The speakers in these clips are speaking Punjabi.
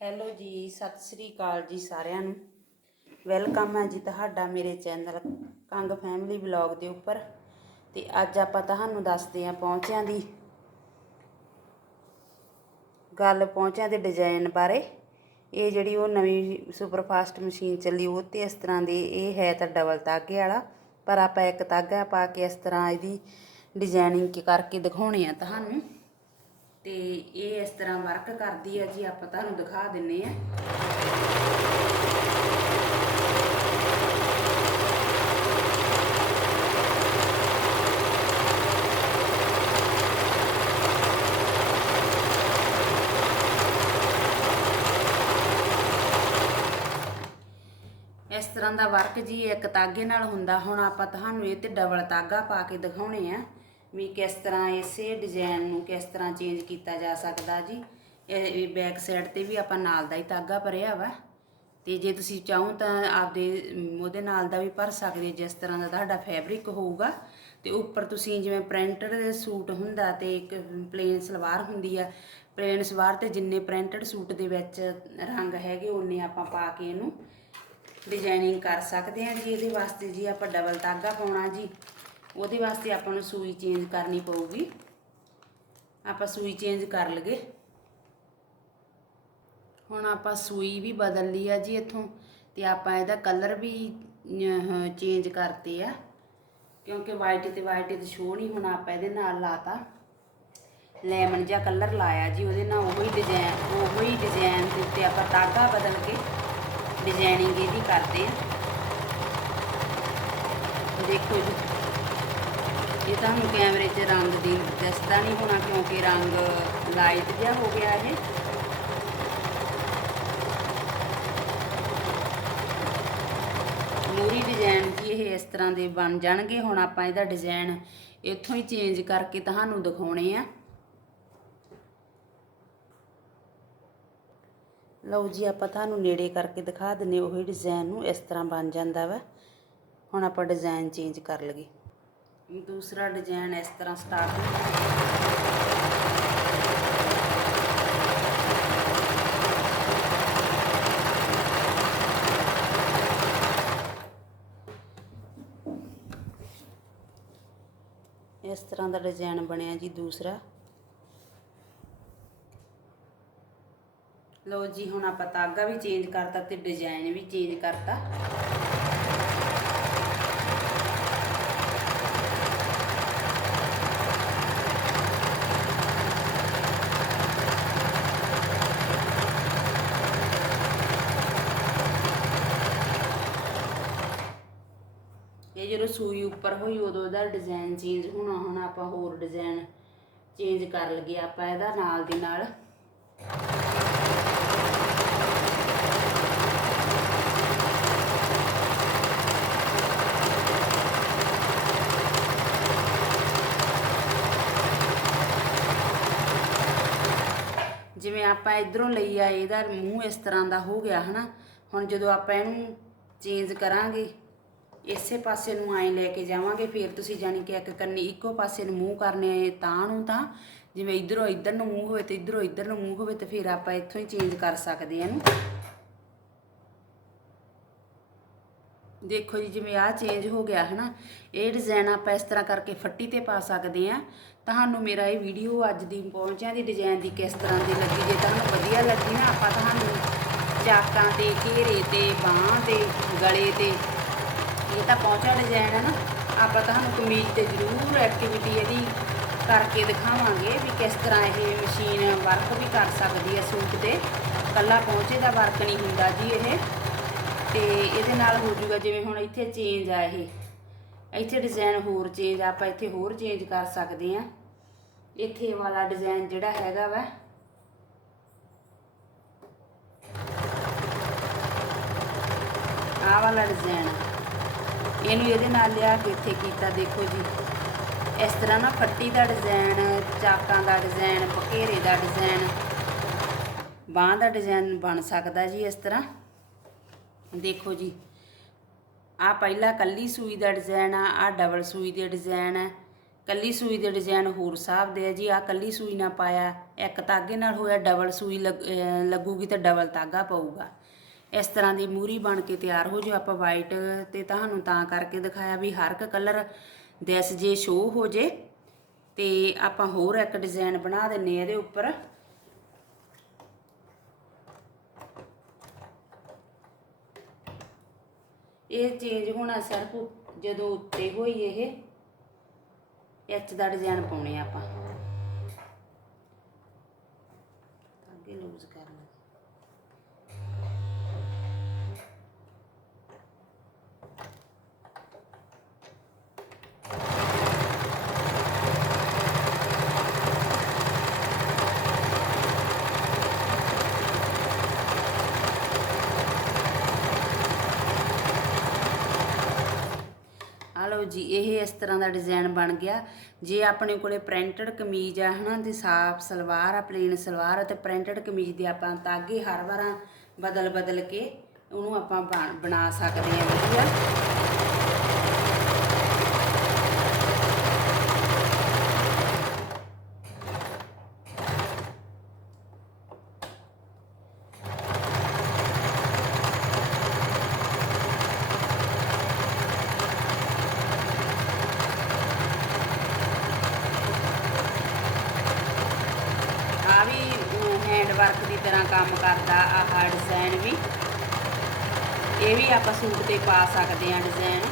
ਹੈਲੋ ਜੀ, ਸਤਿ ਸ੍ਰੀ ਅਕਾਲ ਜੀ ਸਾਰਿਆਂ ਨੂੰ। ਵੈਲਕਮ ਹੈ ਜੀ ਤੁਹਾਡਾ ਮੇਰੇ ਚੈਨਲ ਕੰਗ ਫੈਮਿਲੀ ਵਲੌਗ ਦੇ ਉੱਪਰ। ਤੇ ਅੱਜ ਆਪਾਂ ਤੁਹਾਨੂੰ ਦੱਸਦੇ ਹਾਂ ਪਹੁੰਚਿਆਂ ਦੀ ਗੱਲ ਪਹੁੰਚਿਆਂ ਦੇ ਡਿਜ਼ਾਈਨ ਬਾਰੇ। ਇਹ ਜਿਹੜੀ ਉਹ ਨਵੀਂ ਸੁਪਰ ਫਾਸਟ ਮਸ਼ੀਨ ਚੱਲੀ, ਉਹ ਤੇ ਇਸ ਤਰ੍ਹਾਂ ਦੇ ਇਹ ਹੈ ਤਾਂ ਡਬਲ ਤਾਗੇ ਵਾਲਾ। ਪਰ ਆਪਾਂ ਇੱਕ ਤਾਗਾ ਪਾ ਕੇ ਇਸ ਤਰ੍ਹਾਂ ਇਹਦੀ ਡਿਜ਼ਾਈਨਿੰਗ ਕਰਕੇ ਦਿਖਾਉਣੇ ਆ ਤੁਹਾਨੂੰ। ਤੇ ਇਹ ਇਸ ਤਰ੍ਹਾਂ ਵਰਕ ਕਰਦੀ ਆ ਜੀ, ਆਪਾਂ ਤੁਹਾਨੂੰ ਦਿਖਾ ਦਿੰਨੇ ਆ। ਇਸ ਤਰ੍ਹਾਂ ਦਾ ਵਰਕ ਜੀ, ਇੱਕ ਤਾਗੇ ਨਾਲ ਹੁੰਦਾ। ਹੁਣ ਆਪਾਂ ਤੁਹਾਨੂੰ ਇਹ ਤੇ ਡਬਲ ਤਾਗਾ ਪਾ ਕੇ ਦਿਖਾਉਣੇ ਆ। ਵੀ ਕਿਸ ਤਰ੍ਹਾਂ ਇਸੇ ਡਿਜ਼ਾਈਨ ਨੂੰ ਕਿਸ ਤਰ੍ਹਾਂ ਚੇਂਜ ਕੀਤਾ ਜਾ ਸਕਦਾ ਜੀ। ਇਹ ਬੈਕ ਸਾਈਡ ਤੇ ਵੀ ਆਪਾਂ ਨਾਲ ਦਾ ਹੀ ਤਾਗਾ ਭਰਿਆ ਵਾ। ਤੇ ਜੇ ਤੁਸੀਂ ਚਾਹੋ ਤਾਂ ਆਪਦੇ ਉਹਦੇ ਨਾਲ ਦਾ ਵੀ ਭਰ ਸਕਦੇ ਜਿਸ ਤਰ੍ਹਾਂ ਦਾ ਤੁਹਾਡਾ ਫੈਬਰਿਕ ਹੋਊਗਾ। ਤੇ ਉੱਪਰ ਤੁਸੀਂ ਜਿਵੇਂ ਪ੍ਰਿੰਟਡ ਸੂਟ ਹੁੰਦਾ ਤੇ ਇੱਕ ਪਲੇਨ ਸਲਵਾਰ ਹੁੰਦੀ ਆ। ਪਲੇਨ ਸਲਵਾਰ ਤੇ ਜਿੰਨੇ ਪ੍ਰਿੰਟਡ ਸੂਟ ਦੇ ਵਿੱਚ ਰੰਗ ਹੈਗੇ, ਉਹਨੇ ਆਪਾਂ ਪਾ ਕੇ ਇਹਨੂੰ ਡਿਜ਼ਾਈਨਿੰਗ ਕਰ ਸਕਦੇ ਹਾਂ ਜੀ। ਇਹਦੇ ਵਾਸਤੇ ਜੀ ਆਪਾਂ ਡਬਲ ਤਾਗਾ ਪਾਉਣਾ ਜੀ। ਉਹਦੇ ਵਾਸਤੇ ਆਪਾਂ ਨੂੰ ਸੂਈ ਚੇਂਜ ਕਰਨੀ ਪਊਗੀ। ਆਪਾਂ ਸੂਈ ਚੇਂਜ ਕਰ ਲਗੇ। ਹੁਣ ਆਪਾਂ ਸੂਈ ਵੀ ਬਦਲ ਲਈ ਆ ਜੀ ਇੱਥੋਂ, ਤੇ ਆਪਾਂ ਇਹਦਾ ਕਲਰ ਵੀ ਚੇਂਜ ਕਰਤੇ ਆ। ਕਿਉਂਕਿ ਵਾਈਟ ਤੇ ਵਾਈਟ ਤੇ ਸ਼ੋ ਨਹੀਂ ਹੁਣ ਆਪਾਂ ਇਹਦੇ ਨਾਲ ਲਾਤਾ। ਲੈਮਨ ਜਿਹਾ ਕਲਰ ਲਾਇਆ ਜੀ, ਉਹਦੇ ਨਾਲ ਉਹੀ ਡਿਜ਼ਾਈਨ ਉਹੀ ਡਿਜ਼ਾਈਨ ਦੇ ਉੱਤੇ ਆਪਾਂ ਤਾਗਾ ਬਦਲ ਕੇ ਡਿਜ਼ਾਈਨਿੰਗ ਇਹਦੀ ਕਰਦੇ ਆ। ਦੇਖੋ ਜੀ। ਇਹ ਤੁਹਾਨੂੰ ਕੈਮਰੇ 'ਚ ਰੰਗ ਦੀ ਦਿਸਦਾ ਨਹੀਂ ਹੋਣਾ ਕਿਉਂਕਿ ਰੰਗ ਲਾਈਟ ਜਿਹਾ ਹੋ ਗਿਆ ਇਹ। ਮੂਰੀ ਡਿਜ਼ਾਈਨ ਜੀ ਇਹ ਇਸ ਤਰ੍ਹਾਂ ਦੇ ਬਣ ਜਾਣਗੇ? ਹੁਣ ਆਪਾਂ ਇਹਦਾ ਡਿਜ਼ਾਈਨ ਇੱਥੋਂ ਹੀ ਚੇਂਜ ਕਰਕੇ ਤੁਹਾਨੂੰ ਦਿਖਾਉਣੇ ਆ। ਲਓ ਜੀ, ਆਪਾਂ ਤੁਹਾਨੂੰ ਨੇੜੇ ਕਰਕੇ ਦਿਖਾ ਦਿੰਨੇ ਉਹੀ ਡਿਜ਼ਾਈਨ ਨੂੰ ਇਸ ਤਰ੍ਹਾਂ ਬਣ ਜਾਂਦਾ ਵਾ। ਹੁਣ ਆਪਾਂ ਡਿਜ਼ਾਈਨ ਚੇਂਜ ਕਰ ਲਈਏ। ਦੂਸਰਾ ਡਿਜ਼ਾਈਨ ਇਸ ਤਰ੍ਹਾਂ ਸਟਾਰਟ ਇਸ ਤਰ੍ਹਾਂ ਦਾ ਡਿਜ਼ਾਈਨ ਬਣਿਆ ਜੀ ਦੂਸਰਾ। ਲਓ ਜੀ, ਹੁਣ ਆਪਾਂ ਤਾਗਾ ਵੀ ਚੇਂਜ ਕਰਤਾ ਤੇ ਡਿਜ਼ਾਈਨ ਵੀ ਚੇਂਜ ਕਰਤਾ। ਸੂਈ ਉੱਪਰ ਹੋਈ, ਉਦੋਂ ਇਹਦਾ ਡਿਜ਼ਾਈਨ ਚੇਂਜ ਹੋਣਾ, ਹੁਣ ਆਪਾਂ ਹੋਰ ਡਿਜ਼ਾਈਨ ਚੇਂਜ ਕਰ ਲਈਏ ਆਪਾਂ ਇਹਦਾ ਨਾਲ ਦੀ ਨਾਲ। ਜਿਵੇਂ ਆਪਾਂ ਇਧਰੋਂ ਲਈ ਆਏ ਇਹਦਾ ਮੂੰਹ ਇਸ ਤਰ੍ਹਾਂ ਦਾ ਹੋ ਗਿਆ, ਹਨਾ? ਹੁਣ ਜਦੋਂ ਆਪਾਂ ਇਹਨੂੰ ਚੇਂਜ ਕਰਾਂਗੇ ਇਸੇ ਪਾਸੇ ਨੂੰ ਆਏ ਲੈ ਕੇ ਜਾਵਾਂਗੇ, ਫਿਰ ਤੁਸੀਂ ਜਾਣੀ ਕਿ ਇੱਕ ਕੰਨੀ ਇੱਕੋ ਪਾਸੇ ਨੂੰ ਮੂੰਹ ਕਰਨੇ ਤਾਂ ਨੂੰ ਤਾਂ, ਜਿਵੇਂ ਇਧਰੋਂ ਇਧਰ ਨੂੰ ਮੂੰਹ ਹੋਵੇ ਤੇ ਇਧਰੋਂ ਇਧਰ ਨੂੰ ਮੂੰਹ ਹੋਵੇ ਤੇ ਫਿਰ ਆਪਾਂ ਇੱਥੋਂ ਹੀ ਚੇਂਜ ਕਰ ਸਕਦੇ ਹਾਂ ਇਹਨੂੰ। ਦੇਖੋ ਜੀ, ਜਿਵੇਂ ਆਹ ਚੇਂਜ ਹੋ ਗਿਆ ਹੈ ਨਾ ਇਹ ਡਿਜ਼ਾਈਨ ਆਪਾਂ ਇਸ ਤਰ੍ਹਾਂ ਕਰਕੇ ਫੱਟੀ ਤੇ ਪਾ ਸਕਦੇ ਆ ਤੁਹਾਨੂੰ ਮੇਰਾ ਇਹ ਵੀਡੀਓ ਅੱਜ ਦੀ ਪਹੁੰਚਿਆਂ ਦੀ ਡਿਜ਼ਾਈਨ ਦੀ ਕਿਸ ਤਰ੍ਹਾਂ ਦੀ ਲੱਗੀ, ਜੇ ਤੁਹਾਨੂੰ ਵਧੀਆ ਲੱਗੀ ਨਾ, ਆਪਾਂ ਤੁਹਾਨੂੰ ਚਾਕਾਂ ਤੇ, ਘੇਰੇ ਤੇ, ਬਾਹਾਂ ਤੇ, ਗਲੇ ਤੇ ਇਹ ਤਾਂ ਪਹੁੰਚਾ ਡਿਜ਼ਾਈਨ ਹੈ ਨਾ। ਆਪਾਂ ਤੁਹਾਨੂੰ ਕਮੀਜ਼ ਤੇ ਜ਼ਰੂਰ ਐਕਟੀਵਿਟੀ ਇਹਦੀ ਕਰਕੇ ਦਿਖਾਵਾਂਗੇ ਵੀ ਕਿਸ ਤਰ੍ਹਾਂ ਇਹ ਮਸ਼ੀਨ ਵਰਕ ਵੀ ਕਰ ਸਕਦੀ ਹੈ ਸੂਟ ਤੇ। ਕੱਲਾ ਪਹੁੰਚੇ ਦਾ ਵਰਕ ਨਹੀਂ ਹੁੰਦਾ ਜੀ ਇਹ। ਤੇ ਇਹਦੇ ਨਾਲ ਹੋ ਜੂਗਾ ਜਿਵੇਂ ਹੁਣ ਇੱਥੇ ਚੇਂਜ ਆ ਇਹ। ਇੱਥੇ ਡਿਜ਼ਾਈਨ ਹੋਰ ਚੇਂਜ ਆਪਾਂ ਇੱਥੇ ਹੋਰ ਚੇਂਜ ਕਰ ਸਕਦੇ ਆ ਇੱਥੇ ਵਾਲਾ ਡਿਜ਼ਾਈਨ ਜਿਹੜਾ ਹੈਗਾ ਵਾ। ਆਹ ਵਾਲਾ ਡਿਜ਼ਾਈਨ ਇਹਨੂੰ ਇਹਦੇ ਨਾਲ ਲਿਆ ਕੇ ਇੱਥੇ ਕੀਤਾ, ਦੇਖੋ ਜੀ। ਇਸ ਤਰ੍ਹਾਂ ਨਾ ਫੱਟੀ ਦਾ ਡਿਜ਼ਾਈਨ ਚਾਕਾਂ ਦਾ ਡਿਜ਼ਾਈਨ ਪਕੇਰੇ ਦਾ ਡਿਜ਼ਾਈਨ ਬਾਹ ਦਾ ਡਿਜ਼ਾਈਨ ਬਣ ਸਕਦਾ ਜੀ ਇਸ ਤਰ੍ਹਾਂ। ਦੇਖੋ ਜੀ ਆ ਪਹਿਲਾ ਕੱਲੀ ਸੂਈ ਦਾ ਡਿਜ਼ਾਈਨ ਆ ਆ ਡਬਲ ਸੂਈ ਦੇ ਡਿਜ਼ਾਈਨ ਆ। ਕੱਲੀ ਸੂਈ ਦੇ ਡਿਜ਼ਾਈਨ ਹੋਰ ਹਿਸਾਬ ਦੇ ਆ ਜੀ ਆ ਕੱਲੀ ਸੂਈ ਨਾ ਪਾਇਆ, ਇੱਕ ਤਾਗੇ ਨਾਲ ਹੋਇਆ ਡਬਲ ਸੂਈ ਲੱਗ- ਅਹ ਲੱਗੂਗੀ ਤਾਂ ਡਬਲ ਤਾਗਾ ਪਊਗਾ। ਇਸ ਤਰ੍ਹਾਂ ਦੀ ਮੂਰੀ ਬਣ ਕੇ ਤਿਆਰ ਹੋ ਜਾਓ ਆਪਾਂ ਵਾਈਟ ਤੇ ਤੁਹਾਨੂੰ ਤਾਂ ਕਰਕੇ ਦਿਖਾਇਆ ਵੀ ਹਰ ਇੱਕ ਕਲਰ ਦਿਸ ਜੇ ਸ਼ੋ ਹੋ ਜੇ ਤੇ ਆਪਾਂ ਹੋਰ ਇੱਕ ਡਿਜ਼ਾਈਨ ਬਣਾ ਦਿੰਨੇ ਆ ਇਹਦੇ ਉੱਪਰ। ਇਹ ਚੇਂਜ ਹੋਣਾ ਸਿਰਫ ਜਦੋਂ ਉੱਤੇ ਹੋਈ ਇਹ ਐਚ ਦਾ ਡਿਜ਼ਾਈਨ ਪਾਉਣੇ ਆਪਾਂ। ਅੱਗੇ ਲੂਜ਼ ਕਰਨਾ। ਜੀ, ਇਹ ਇਸ ਤਰ੍ਹਾਂ ਦਾ ਡਿਜ਼ਾਈਨ ਬਣ ਗਿਆ। ਜੇ ਆਪਣੇ ਕੋਲੇ ਪ੍ਰਿੰਟਡ ਕਮੀਜ਼ ਆ, ਹਨਾ, ਤੇ ਸਾਫ਼ ਸਲਵਾਰ ਆ, ਪਲੇਨ ਸਲਵਾਰ ਆ ਪ੍ਰਿੰਟਡ ਕਮੀਜ਼ ਦੇ ਆਪਾਂ ਤਾਗੇ ਹਰ ਵਾਰਾਂ ਬਦਲ ਬਦਲ ਕੇ ਉਹਨੂੰ ਆਪਾਂ ਬਣ- ਬਣਾ ਸਕਦੇ ਹਾਂ, ਵਧੀਆ ਆ ਵੀ ਹੈਂਡ ਵਰਕ ਦੀ ਤਰ੍ਹਾਂ ਕੰਮ ਕਰਦਾ, ਆਹ ਡਿਜ਼ਾਈਨ ਵੀ। ਇਹ ਵੀ ਆਪਾਂ ਸੂਟ ਤੇ ਪਾ ਸਕਦੇ ਹਾਂ ਡਿਜ਼ਾਈਨ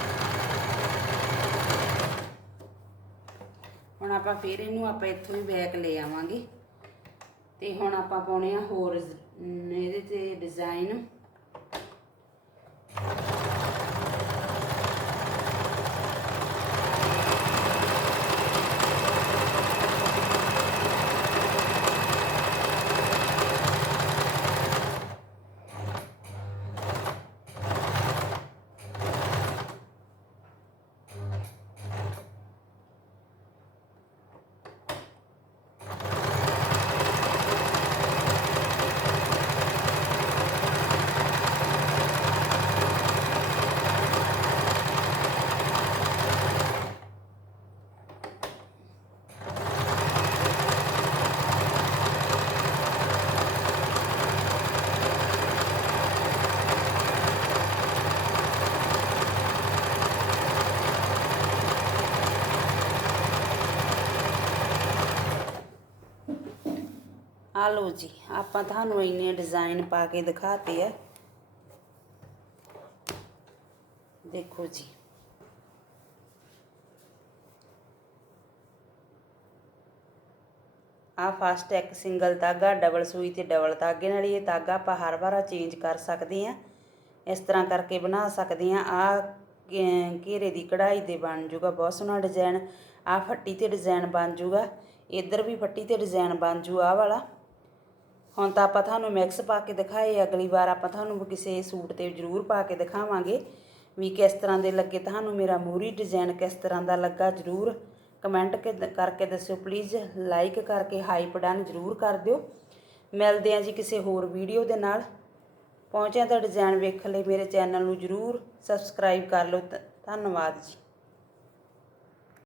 ਹੁਣ ਆਪਾਂ ਫਿਰ ਇਹਨੂੰ ਆਪਾਂ ਇੱਥੋਂ ਹੀ ਬੈਕ ਲੈ ਆਵਾਂਗੇ। ਤੇ ਹੁਣ ਆਪਾਂ ਪਾਉਣੇ ਆ ਹੋਰ ਇਹਦੇ ਤੇ ਡਿਜ਼ਾਈਨ ਆ ਲਓ ਜੀ, ਆਪਾਂ ਤੁਹਾਨੂੰ ਇੰਨੇ ਡਿਜ਼ਾਈਨ ਪਾ ਕੇ ਦਿਖਾਤੇ ਆ। ਦੇਖੋ ਜੀ। ਆ ਫਸਟ ਇੱਕ ਸਿੰਗਲ ਤਾਗਾ ਡਬਲ ਸੂਈ ਤੇ ਡਬਲ ਤਾਗੇ ਨਾਲ ਹੀ ਇਹ ਤਾਗਾ ਆਪਾਂ ਹਰ ਵਾਰਾ ਚੇਂਜ ਕਰ ਸਕਦੇ ਆ ਇਸ ਤਰ੍ਹਾਂ ਕਰਕੇ ਬਣਾ ਸਕਦੇ ਆ ਆ ਘੇਰੇ ਦੀ ਕਢਾਈ ਤੇ ਬਣ ਜੂਗਾ, ਬਹੁਤ ਸੋਹਣਾ ਡਿਜ਼ਾਈਨ ਆ ਫੱਟੀ ਤੇ ਡਿਜ਼ਾਈਨ ਬਣ ਜੂਗਾ। ਇੱਧਰ ਵੀ ਫੱਟੀ ਤੇ ਡਿਜ਼ਾਈਨ ਬਣ ਜੂ ਆ ਵਾਲਾ। ਹੁਣ ਤਾਂ ਆਪਾਂ ਤੁਹਾਨੂੰ ਮਿਕਸ ਪਾ ਕੇ ਦਿਖਾਏ, ਅਗਲੀ ਵਾਰ ਆਪਾਂ ਤੁਹਾਨੂੰ ਕਿਸੇ ਸੂਟ ਤੇ ਜ਼ਰੂਰ ਪਾ ਕੇ ਦਿਖਾਵਾਂਗੇ। ਵੀ ਕਿਸ ਤਰ੍ਹਾਂ ਦੇ ਲੱਗੇ ਤੁਹਾਨੂੰ, ਮੇਰਾ ਮੂਰੀ ਡਿਜ਼ਾਈਨ ਕਿਸ ਤਰ੍ਹਾਂ ਦਾ ਲੱਗਾ ਜ਼ਰੂਰ ਕਮੈਂਟ ਕਰਕੇ ਦੱਸਿਓ। ਪਲੀਜ਼ ਲਾਈਕ ਕਰਕੇ ਹਾਈਪ ਡਨ ਜ਼ਰੂਰ ਕਰ ਦਿਓ। ਮਿਲਦੇ ਹਾਂ ਜੀ ਕਿਸੇ ਹੋਰ ਵੀਡੀਓ ਦੇ ਨਾਲ। ਪਹੁੰਚਿਆ ਤਾਂ ਡਿਜ਼ਾਈਨ ਵੇਖਣ ਲਈ ਮੇਰੇ ਚੈਨਲ ਨੂੰ ਜ਼ਰੂਰ ਸਬਸਕ੍ਰਾਈਬ ਕਰ ਲਓ। ਧੰਨਵਾਦ ਜੀ।